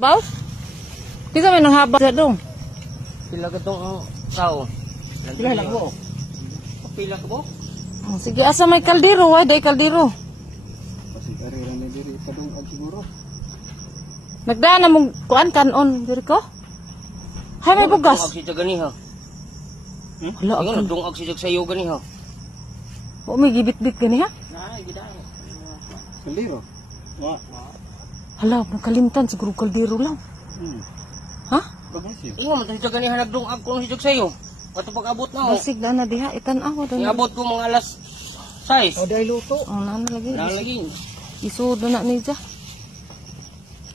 Baw? Kita may nanghaba sa dong. Pila ka itong tao? Pila lang po. Pila ka po? Oh, sige, asa may kaldero, ay day kaldero. Kasi karira na diri pa dong ag siguro. Nagdaan na mong kuan kanon diri ko. Hay may bugas. Dungag si gani ha. Hala, Ingon ako. dungag si sayo gani ha. O may gibit-bit gani ha? Nay giday. Kaldero. Wa. Hala, nakalimtan siguro kaldero lang. Ha? Bagasi. Ingon man si gani ha nagdungag ko si sayo. Kato pag-abot na ho. Basig na na diha itan-aw dan. Niabot ko mga alas 6. O dai luto. Oh, nana lagi. Nalagi. Isud na ni ja.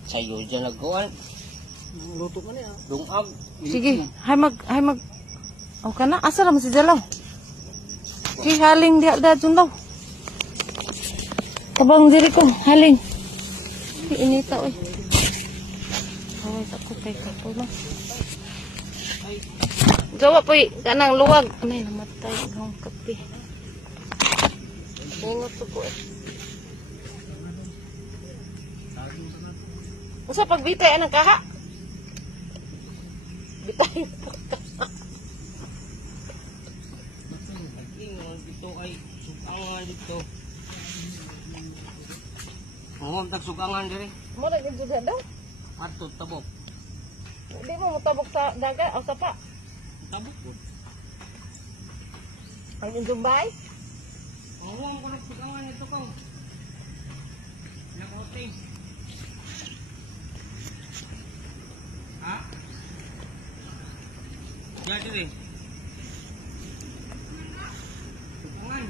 Sayo dyan nagkuhan. Luto man ya. Dungag. Sige, hay mag o kana asa ra mo si Jalaw? Ki haling diha dadyon daw. Tabang diri ko, haling. Inita oy. Ay, ako kay kapoy mo. Jawa poy kanang luwag. Anay namatay ang kape. Ingot ko eh. Usa pagbitay anang kaha? Bitay po ka. Ingon dito ay sukangan dito. Ang tagsukangan diri. Mo na gid daw. Atot tabok. Di mo mutabok sa dagat o sapa. Tabok po. Ang Dubai. Ang ko nagsukangan ito ko. Nakauting. Ha? Diyan diri. Sukangan.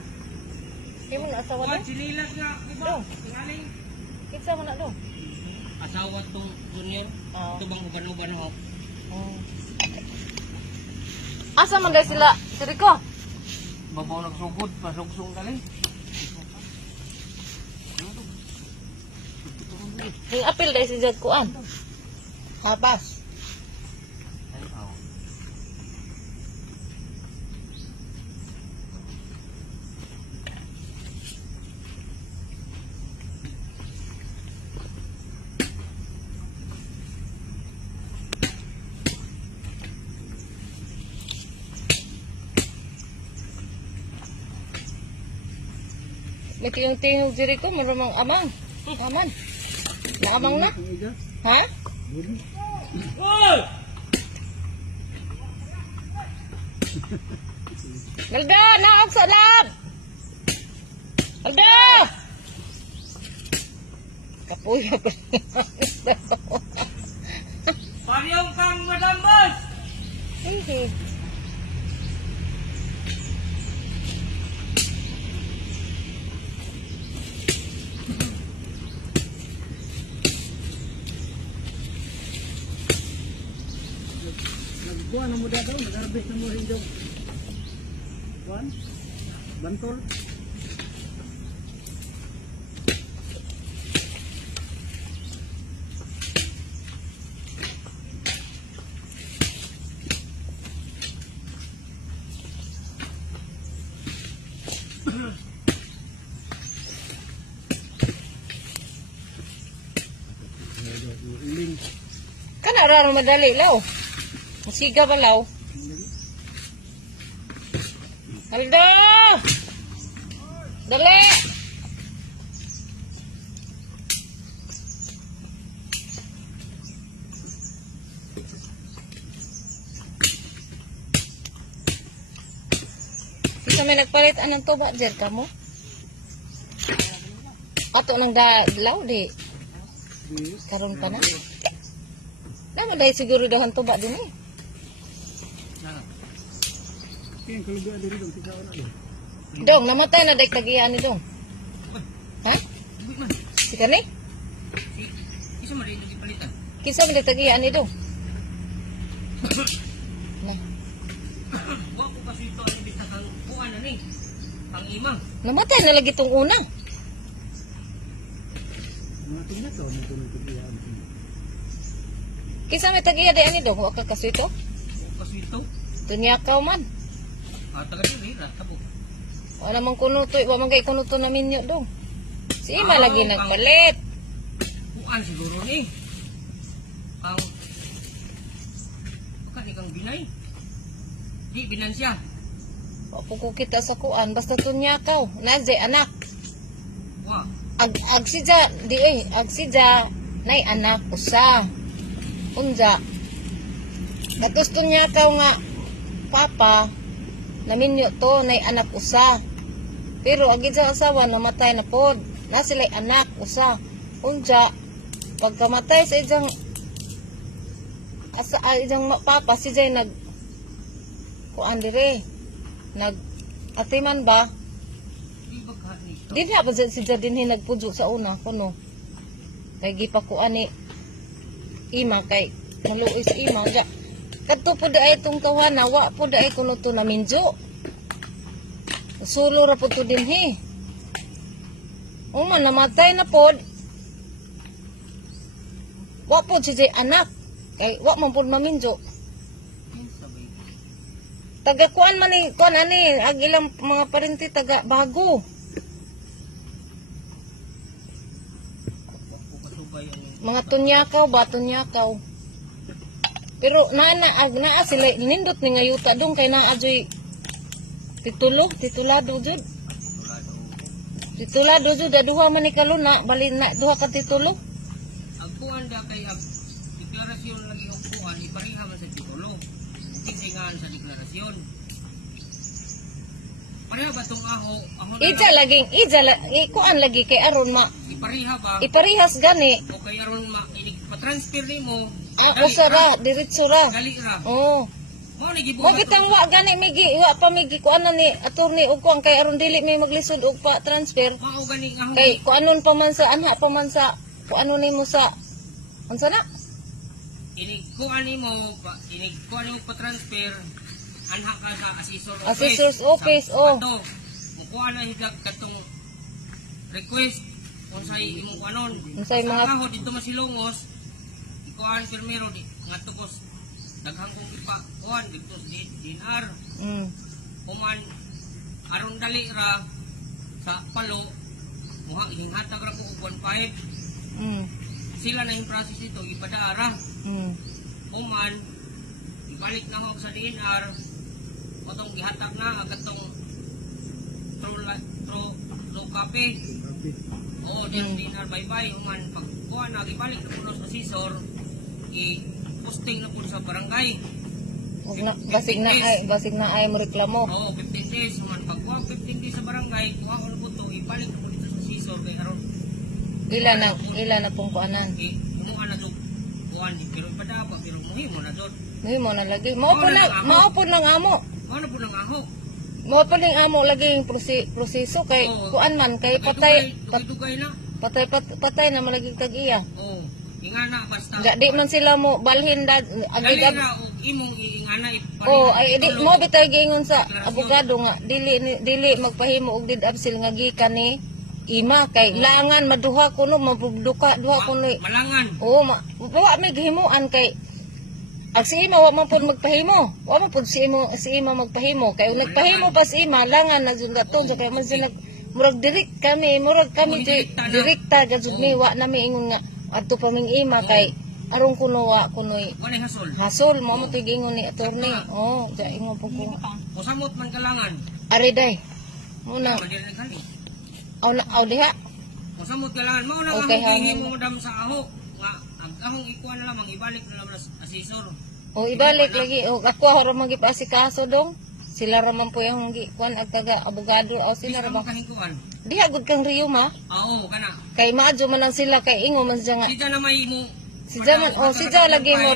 Di mo na asawa Wah, daw. sinilas nga, iba. Dong. Tingaling. Kitsa mo na daw. Asawa tong junior. Oo. Ito bang uban-uban ho? Asa man dahil sila? Siri ko. Babaw nagsugod, pasugsong dali. Yung apil dahil si Jagkuan. Kapas. Ay, aw. May tiyong-tiyong diri ko, marumang amang. Aman. Naamang na? Ha? Nalda! Naog sa lab! Nalda! Kapuya pa. Pariyong kang Madam Boss! Hehe. Nagbuan mo daw, nagarbis na mo rin daw. Buan. Bantol. Kana ra madali law. Masiga ba law? Aldo! Dali! Isa may nagpalit anong tuba dyan ka mo? Ato nang law di. Karon pa na. Naman dahil siguro daw ang tuba din eh. Kaya kalubi diri dong tiga ora. Dong, namatay na dahil tagiyan ni Dong. Ha? Si kani? Isa man rin nagipalitan. Kisa mo dahil tagiyan ni Dong. Na. Huwag ko kasi ito ang ibig na kuhaan na ni. Ang imang. Namatay na lagi itong una. Mga tingnan to, mo kuno tiga. Kisa may tagiyan dahil ni Dong. Huwag ka kasito. Huwag kasi ito. Tunyakaw man. Taga diri, tabok. Wala mang kunuto. Wala mang kay kunuto na minyo Dong. Si Ima Ah, lagi ang- nagpalit. Kuhaan siguro ni. Ang baka ikang binay. Di binansya. Wa po ko kita sa kuan basta tunyakaw. Nazay anak. Wa. Ag sija di ag sija nay anak usa. Unja. Katus tunyakaw nga papa naminyo to nay anak usa. Pero agi sa asawa namatay na pod. Na sila'y anak usa. Unja pagkamatay sa ijang papa si Jay nag kuan dire nag atiman ba Di baka nito. di na ba si Jay dinhi nagpudyo sa una kuno kay gipakuan ni ima kay naluoy sa ima ja kadto pud ay tong tawhana wa pud ay kuno to naminjo sulo ra pud to dinhi namatay na pod wa po si Jay anak kay wa man pud maminjo Sabay. taga kuan man ni kuan ani ag ilang mga parente taga bago Wa ko kasubay ang mga tunyakaw pero naa sila nindot ni ngayuta dong kay naa ajoy titulado jud duha man ni kaluna bali na duha ka titulo ang kuan da kay ang deklarasyon lagi ang kuan ipareha man sa titulo. Tingtingan sa deklarasyon. Pareha ba tong aho kuan lagi kay aron ma ipareha ba iparihas gani o kay aron ma pa-transfer nimo usara diretso ra gali ra. oh Mao ni mo gibuhat. bitang wa gani wa pa migi kuan na ni attorney og kuan kay aron dili may maglisod og pa transfer Mao gani nga kay kuanon pa man sa anha pa man sa kuanon nimo sa unsa na kuan nimo pa-transfer anha ka sa Assessor's office, oh. Mukuha na higag katong request unsay imong kuanon. Unsay mga Sa kahod dito masilongos ikuan permero di ngadto ko daghang kong ipa-kuan dito sa DNR. Kuman aron dali ra sa palo muha hinghatag ra ko og 1.5. Sila na yung process nito ipadara. Kuman ibalik na mo sa DNR otong gihatag na agatong true copy. O DNR bye-bye kuman pagkuha na ibalik na pulos sa sisor i-posting na po sa barangay. basig na ay mo reklamo. Oo, 15 days. Man, pagkuha 15 days sa barangay, kuha ko na po ito, ibalik na po dito sa sisor kay aron. Ila na pong kuanan. Kumuha na ito. Kuhan, pero ipadapa, pero muhimo na doon. Mo na lagi. Mao po lang amo. Mao na po ng aho. Mao po lang amo lagi yung proseso kay kuan man kay patay Dugay na. patay na malagi tag iya. Oo. Ingana basta. Di man sila mo balhin Dali na, imong ingana ay di mo bitay giingon sa abogado nga dili magpahimo og deed absil nga gikan ni ima kay langan maduha kuno mabugduka duha kuno. Malangan. Oo, wa may gihimuan kay ang si ima wa man pud magpahimo. Wa man pud si ima magpahimo kay nagpahimo pa si ima langan na jud gaton kay man sila murag kami direkta jud ni wa na ingon nga adto pa ming ima kay aron kuno wa kunoy Walay hasol mo mo tigingon ni attorney. Oh, ja ingon po ko. Usamot man kalangan. Ari day. Muna. Madili na kani. Aw diha. Usamot kalangan mao na Okay, ang himo dam sa aho nga ang ahong ikuha na lamang ibalik na lamang sa asesor. O ibalik lagi. O ako ra magipasikaso dong. Sila ra man po yung kuan ag taga abogado o sila ra ba. Kahingkuan. Diha gud kang Rio ma. Oo, kana. Kay maadyo man lang sila kay ingo man siya nga. Sida na may mo. Sija man sija lagi mo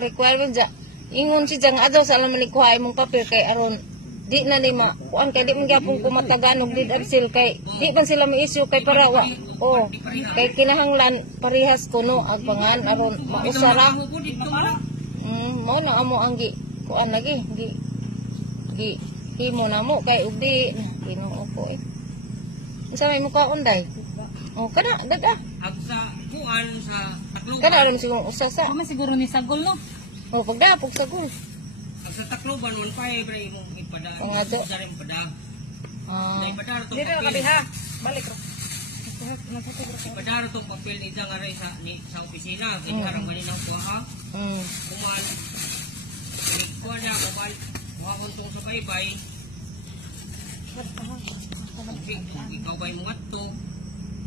requirement ja. Ingon siya nga adto sa alam malikuha imong papel kay aron di na ni ma kuan kay di man gyapon ko mataganog deed absil kay di man sila ma-issue kay para wa. Oh, kay kinahanglan parehas kuno ag pangan aron mausara. Mao na amo ang kuan lagi gi himo na mo kay ugdi Ginoo ko eh. Unsa may mukaon day? Oh, kana daga. Ag sa kuan sa Tacloban. Kana alam siguro usa sa. Kama siguro ni Sagol, no? Oh, pagdapog sa gul. Ag sa Tacloban 1.5 ra imong ipada. Pangadto. Sa rin pada. Ah. Dai pada to. Dito ka diha. Balik ro. Ipadaro tong papel ni Dang aray sa opisina. Kaya harang maninang kuha ha. Kuman. Kuha niya, kuha ko itong sa baybay. Ikaw ba'y mga to?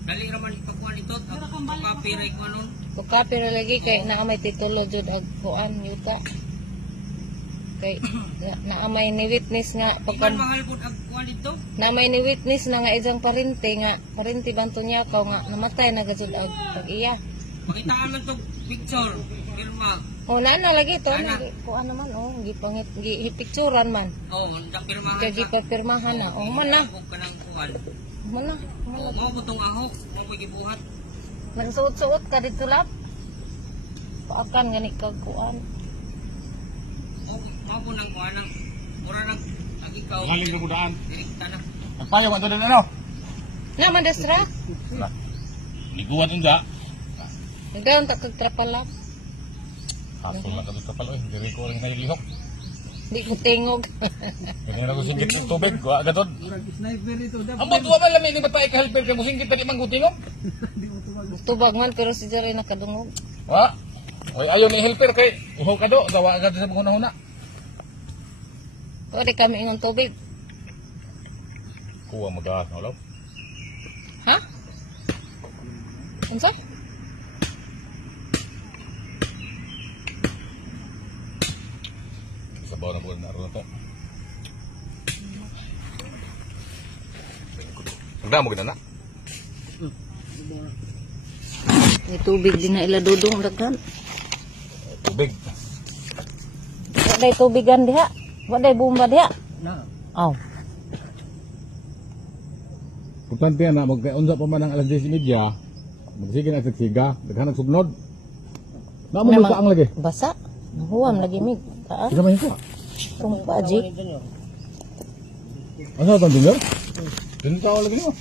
Dali raman ikakuha nito. Ang kapiray ko anon. Kapiro lagi kay naa may titulo jud ag kuan yuta. Kay naa may ni witness nga Ikan pagkan mahal po ang kuha nito. na may ni witness na nga ijang parente banto niya kaw nga namatay na gajud ag iya. Pakitaan man itong picture. Pirma. O na lagi to Ana. kuan naman gipangit gipicturan man. Oo, pirmahan Kay gipapirmahan na. O man na. Huwag ka ng kuhan. Man na. Oo, mga butong ahok. Mga may gibuhat. Mansuot-suot ka dito lap. Paakan gani kag kuan. Mga po ng kuhan. Mura nang ikaw. Galing ka mudaan. Direkta na. Nagpayo man to din ano? Na man destra. Liguan unja. Nagdaon ta kag trapalap. Kaso lang ka dito pala eh. Hindi ko rin nalilihok. Di ko tingog. Ganyan ako singgit ng tubig. Kuha agad doon. Murag sniper ito. Ang matuwa man lamig. Hindi ba tayo kahalper ka mo singgit tali mang gutingom? Tubag man pero si Jerry nakadungog. Ha? Oy, ayaw ni helper kay uhaw ka do. Gawa agad sa huna-huna. O di kami ingon tubig. Kuha magaas na ulaw. Ha? Unsa? Sabaw na po na ron to. Nagdaan mo ginana? Ni tubig din na ila dudong daghan. Tubig. Waday tubigan diha. Waday bomba diha. Na. Aw. Importante na magkaunsa pa man ang alas 10:30. Magsige na siga, daghan nagsugnod. Namo mo ang lagi. Basa. Huwam lagi mig. Taas. Ika man ito. Tumpa ji. Ano ba tandingan? Dito lagi mo.